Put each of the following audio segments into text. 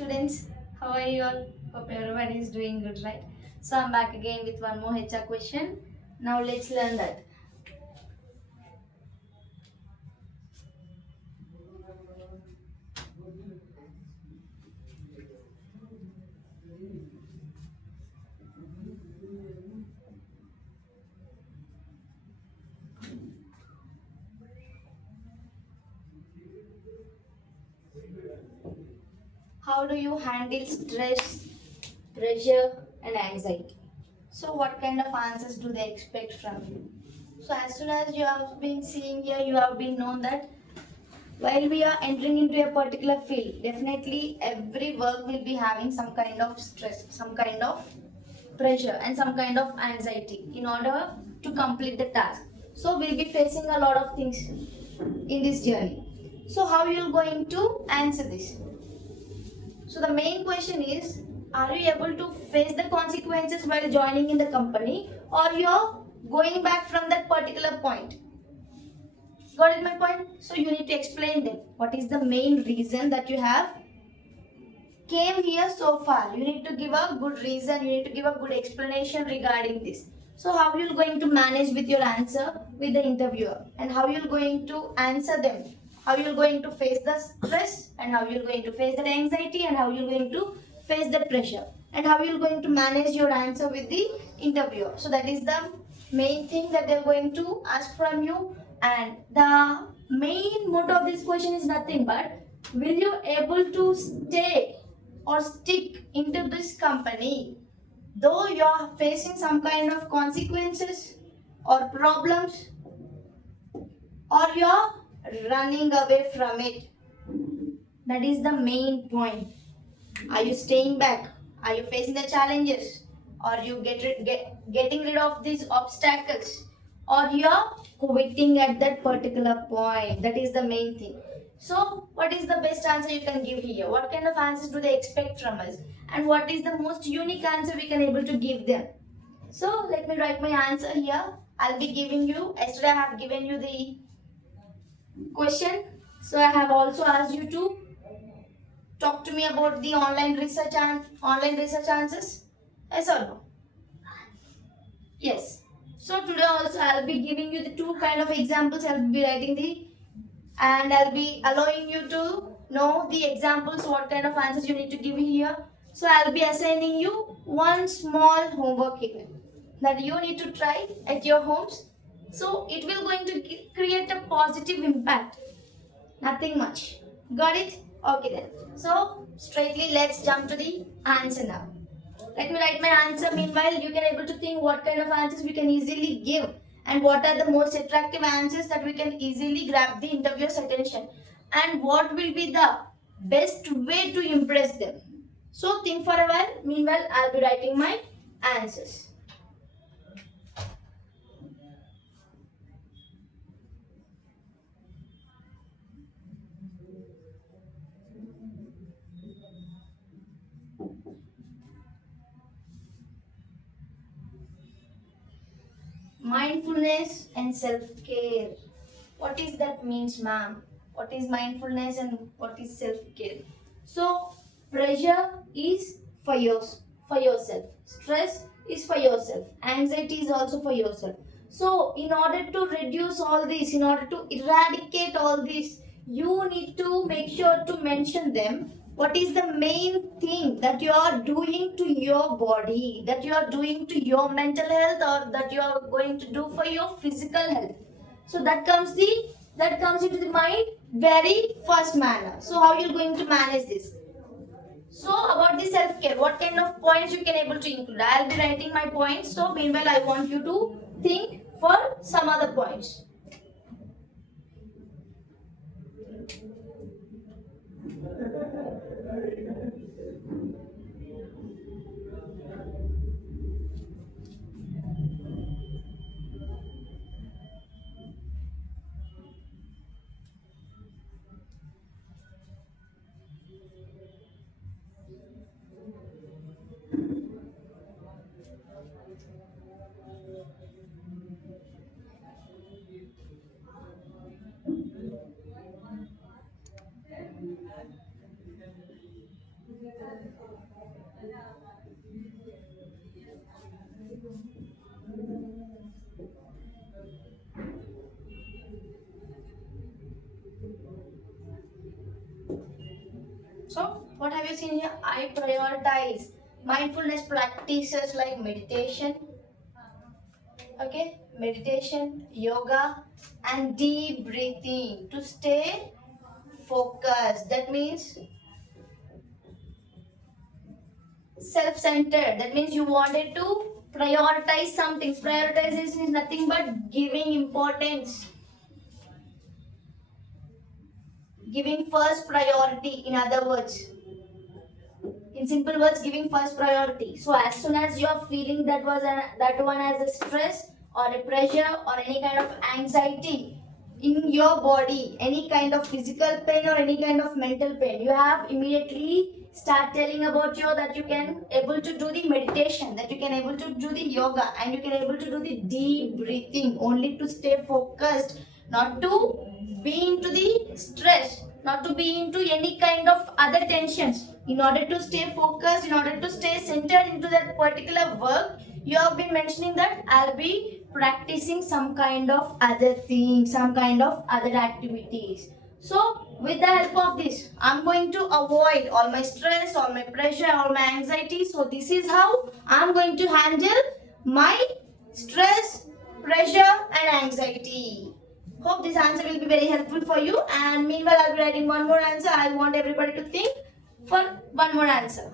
students, how are you all? Hope everyone is doing good, right? So I'm back again with one more HR question. Now let's learn that. How do you handle stress, pressure, and anxiety? So what kind of answers do they expect from you? So as soon as you have been seeing here, you have been known that while we are entering into a particular field, definitely every work will be having some kind of stress, some kind of pressure and some kind of anxiety in order to complete the task. So we'll be facing a lot of things in this journey. So how you're going to answer this? So the main question is, are you able to face the consequences while joining in the company, or you're going back from that particular point? Got it my point? So you need to explain them. What is the main reason that you have came here so far? You need to give a good reason. You need to give a good explanation regarding this. So how you're going to manage with your answer with the interviewer, and how you're going to answer them, how you're going to face the stress, and how you're going to face that anxiety, and how you're going to face the pressure, and how you're going to manage your answer with the interviewer. So that is the main thing that they're going to ask from you. And the main motto of this question is nothing but, will you able to stay or stick into this company though you are facing some kind of consequences or problems, or you're running away from it? That is the main point. Are you staying back? Are you facing the challenges? Or you getting rid of these obstacles? Or you're quitting at that particular point? That is the main thing. So, what is the best answer you can give here? What kind of answers do they expect from us? And what is the most unique answer we can able to give them? So, let me write my answer here. I'll be giving you, yesterday I have given you the question. So, I have also asked you to talk to me about the online research and online research answers. Yes or no? Yes. So today also I'll be giving you the two kind of examples. I'll be writing the, and I'll be allowing you to know the examples, what kind of answers you need to give here. So I'll be assigning you one small homework here that you need to try at your homes. So it will going to create a positive impact. Nothing much. Got it? Okay then. So straightly let's jump to the answer now. Let me write my answer. Meanwhile, you can able to think what kind of answers we can easily give, and what are the most attractive answers that we can easily grab the interviewer's attention, and what will be the best way to impress them. So think for a while. Meanwhile, I'll be writing my answers. Mindfulness and self-care. What is that means, ma'am? What is mindfulness and what is self-care? So pressure is for yourself. Stress is for yourself. Anxiety is also for yourself. So in order to reduce all this, in order to eradicate all this, you need to make sure to mention them. What is the main thing that you are doing to your body, that you are doing to your mental health, or that you are going to do for your physical health? So that comes into the mind very first manner. So how you're going to manage this? So about the self-care, what kind of points you can able to include? I'll be writing my points. So meanwhile, I want you to think for some other points. So what have you seen here? I prioritize mindfulness practices like meditation, okay, meditation, yoga, and deep breathing to stay focused. That means self-centered. That means you wanted to prioritize some things. Prioritization is nothing but giving importance, giving first priority. In other words, in simple words, giving first priority. So as soon as you are feeling that one as a stress or a pressure or any kind of anxiety in your body, any kind of physical pain or any kind of mental pain, you have immediately start telling about you that you can able to do the meditation, that you can able to do the yoga, and you can able to do the deep breathing only to stay focused, not to be into the stress, not to be into any kind of other tensions. In order to stay focused, in order to stay centered into that particular work, you have been mentioning that I'll be practicing some kind of other thing, some kind of other activities. So with the help of this, I'm going to avoid all my stress, all my pressure, all my anxiety. So this is how I'm going to handle my stress, pressure and anxiety. Hope this answer will be very helpful for you. And meanwhile, I'll be writing one more answer. I want everybody to think for one more answer.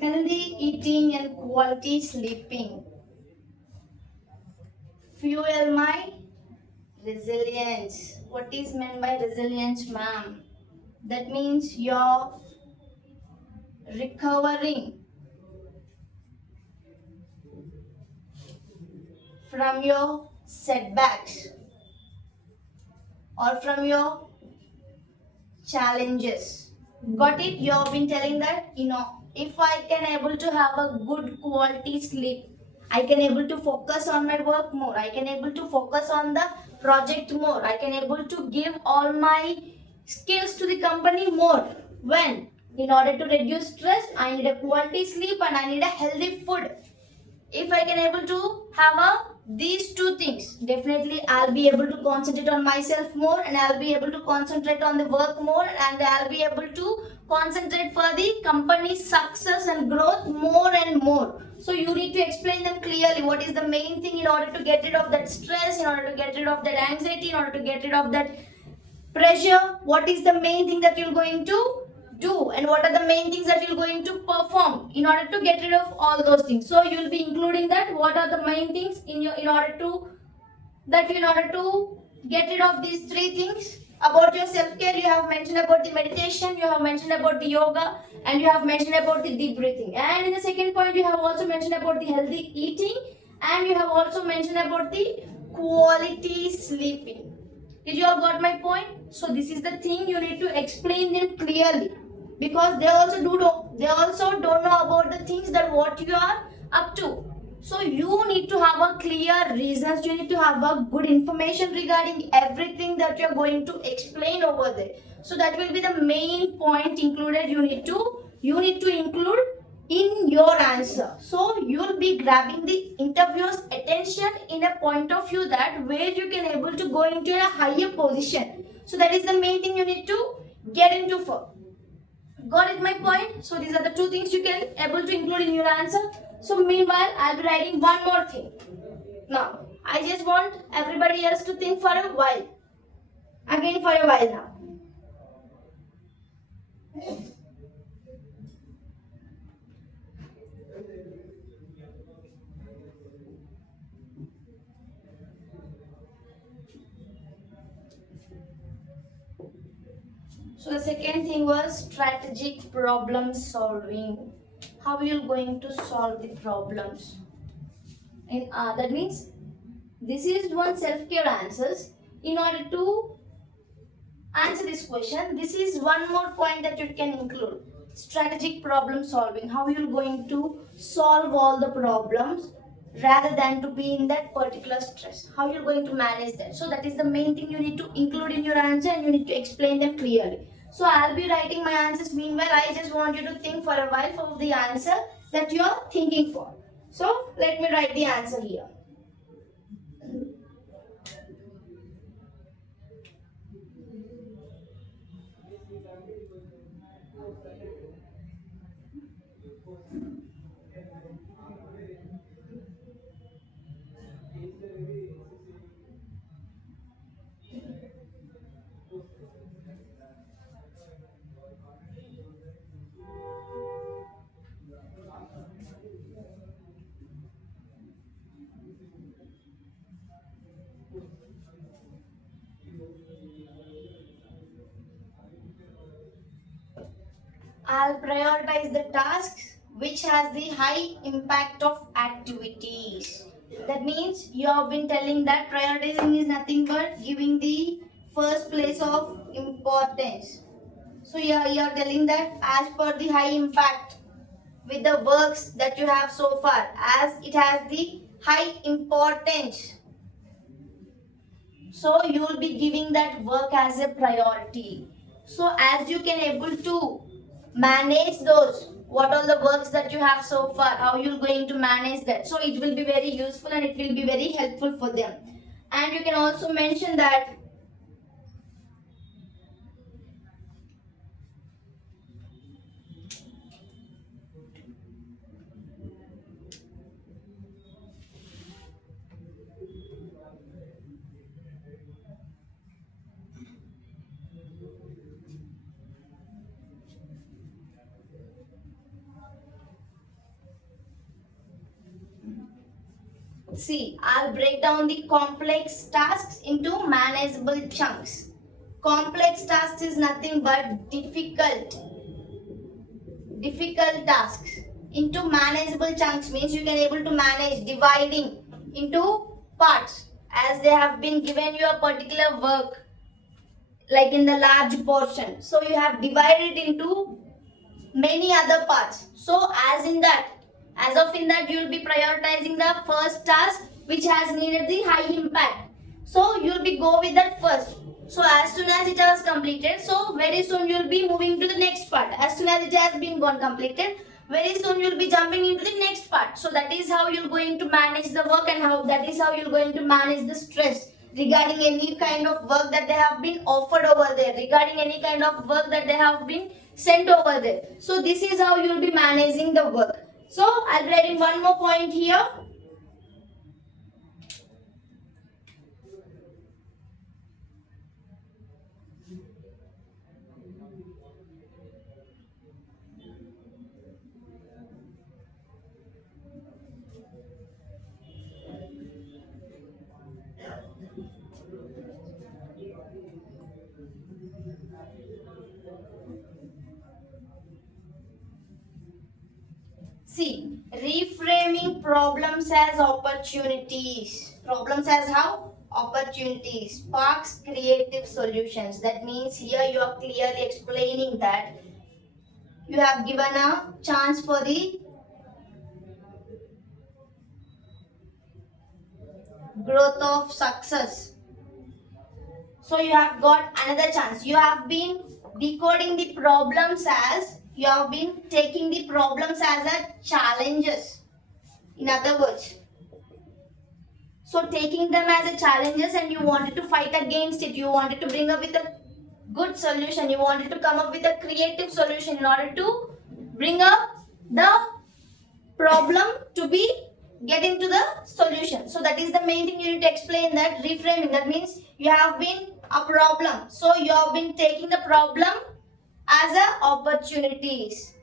Healthy eating and quality sleeping fuel my resilience. What is meant by resilience, ma'am? That means you're recovering from your setbacks or from your challenges. Got it? You have been telling that, if I can able to have a good quality sleep, I can able to focus on my work more, I can able to focus on the project more, I can able to give all my skills to the company more. When in order to reduce stress, I need a quality sleep and I need a healthy food. If I can able to have these two things, definitely I'll be able to concentrate on myself more, and I'll be able to concentrate on the work more, and I'll be able to concentrate for the company's success and growth more and more. So you need to explain them clearly what is the main thing in order to get rid of that stress, in order to get rid of that anxiety, in order to get rid of that pressure. What is the main thing that you're going to do, and what are the main things that you're going to perform in order to get rid of all those things. So you'll be including that what are the main things in order to get rid of these three things. About your self-care, you have mentioned about the meditation, you have mentioned about the yoga, and you have mentioned about the deep breathing. And in the second point, you have also mentioned about the healthy eating, and you have also mentioned about the quality sleeping. Did you all got my point? So this is the thing you need to explain them clearly, because they also don't know about the things that what you are up to. So you need to have a clear reasons, you need to have a good information regarding everything that you're going to explain over there. So that will be the main point included. You need to include in your answer. So you'll be grabbing the interviewer's attention in a point of view that where you can able to go into a higher position. So that is the main thing you need to get into for. Got it my point? So these are the two things you can able to include in your answer. So meanwhile, I'll be writing one more thing. Now, I just want everybody else to think for a while. Again for a while now. So the second thing was strategic problem solving. How are you going to solve the problems? That means this is one self-care answers. In order to answer this question, this is one more point that you can include. Strategic problem solving. How you're going to solve all the problems rather than to be in that particular stress. How you're going to manage that. So that is the main thing you need to include in your answer, and you need to explain them clearly. So I'll be writing my answers. Meanwhile, I just want you to think for a while for the answer that you are thinking for. So let me write the answer here. I'll prioritize the tasks which has the high impact of activities. That means you have been telling that prioritizing is nothing but giving the first place of importance. So you're telling that as per the high impact with the works that you have so far, as it has the high importance. So you will be giving that work as a priority. So as you can able to manage those, what are the works that you have so far, how you're going to manage that. So it will be very useful and it will be very helpful for them. And you can also mention that see, I'll break down the complex tasks into manageable chunks. Complex tasks is nothing but difficult tasks into manageable chunks, means you can able to manage dividing into parts, as they have been given you a particular work like in the large portion, so you have divided into many other parts. So as of in that you will be prioritizing the first task which has needed the high impact, so you will be go with that first. So as soon as it has completed, so very soon you will be moving to the next part. As soon as it has been gone completed, very soon you will be jumping into the next part. So that is how you're going to manage the work, and how that is how you're going to manage the stress regarding any kind of work that they have been offered over there, regarding any kind of work that they have been sent over there. So this is how you will be managing the work. So I'll be writing one more point here. See, reframing problems as opportunities. Problems as how? Opportunities. Sparks creative solutions. That means here you are clearly explaining that you have given a chance for the growth of success. So you have got another chance. You have been decoding the problems as, you have been taking the problems as a challenges. In other words, so taking them as a challenges, and you wanted to fight against it. You wanted to bring up with a good solution. You wanted to come up with a creative solution in order to bring up the problem to be get into the solution. So that is the main thing you need to explain, that reframing. That means you have been a problem, so you have been taking the problem as a opportunities.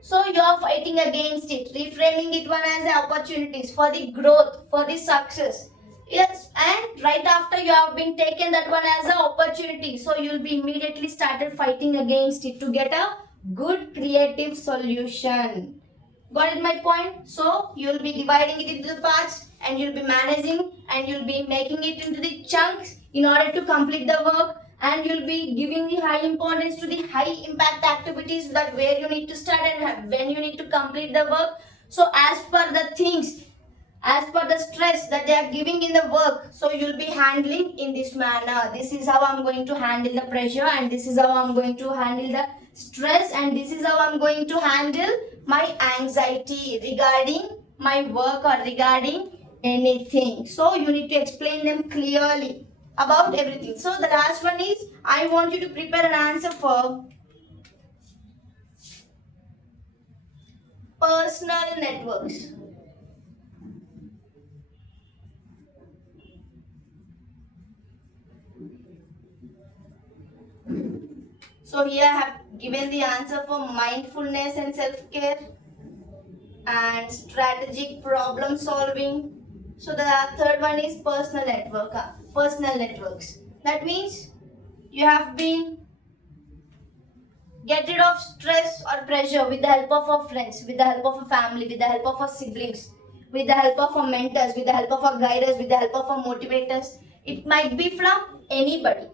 So you are fighting against it, reframing it one as a opportunities for the growth, for the success. Yes, and right after you have been taken that one as an opportunity, so you will be immediately started fighting against it to get a good creative solution. Got it my point? So you'll be dividing it into the parts and you'll be managing and you'll be making it into the chunks in order to complete the work, and you'll be giving the high importance to the high impact activities, that where you need to start and when you need to complete the work. So as per the things, as per the stress that they are giving in the work, so you'll be handling in this manner. This is how I'm going to handle the pressure, and this is how I'm going to handle the stress, and this is how I'm going to handle my anxiety regarding my work or regarding anything. So you need to explain them clearly about everything. So the last one is, I want you to prepare an answer for personal networks. So here I have given the answer for mindfulness and self-care and strategic problem solving. So the third one is personal network, personal networks. That means you have been get rid of stress or pressure with the help of our friends, with the help of a family, with the help of our siblings, with the help of our mentors, with the help of our guiders, with the help of our motivators. It might be from anybody.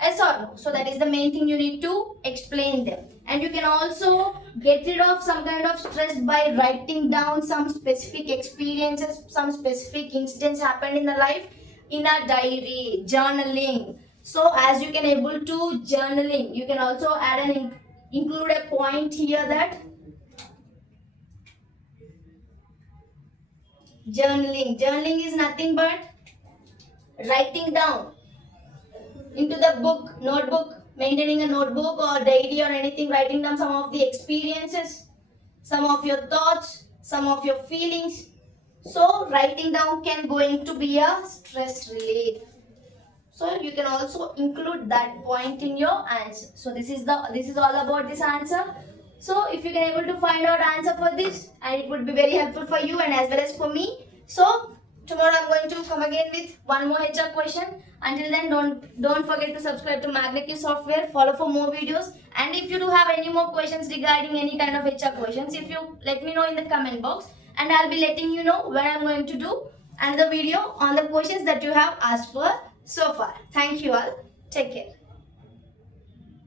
Yes or no? So that is the main thing you need to explain them. And you can also get rid of some kind of stress by writing down some specific experiences, some specific incidents happened in the life in a diary, journaling. So as you can able to journaling, you can also add an include a point here that journaling is nothing but writing down into the book, notebook, maintaining a notebook or diary or anything, writing down some of the experiences, some of your thoughts, some of your feelings. So writing down can going to be a stress relief. So you can also include that point in your answer. So this is all about this answer. So if you can able to find out answer for this, and it would be very helpful for you and as well as for me. So tomorrow I'm going to come again with one more HR question. Until then, don't forget to subscribe to MagnaQ Software. Follow for more videos. And if you do have any more questions regarding any kind of HR questions, if you let me know in the comment box, and I'll be letting you know when I'm going to do another video on the questions that you have asked for so far. Thank you all. Take care.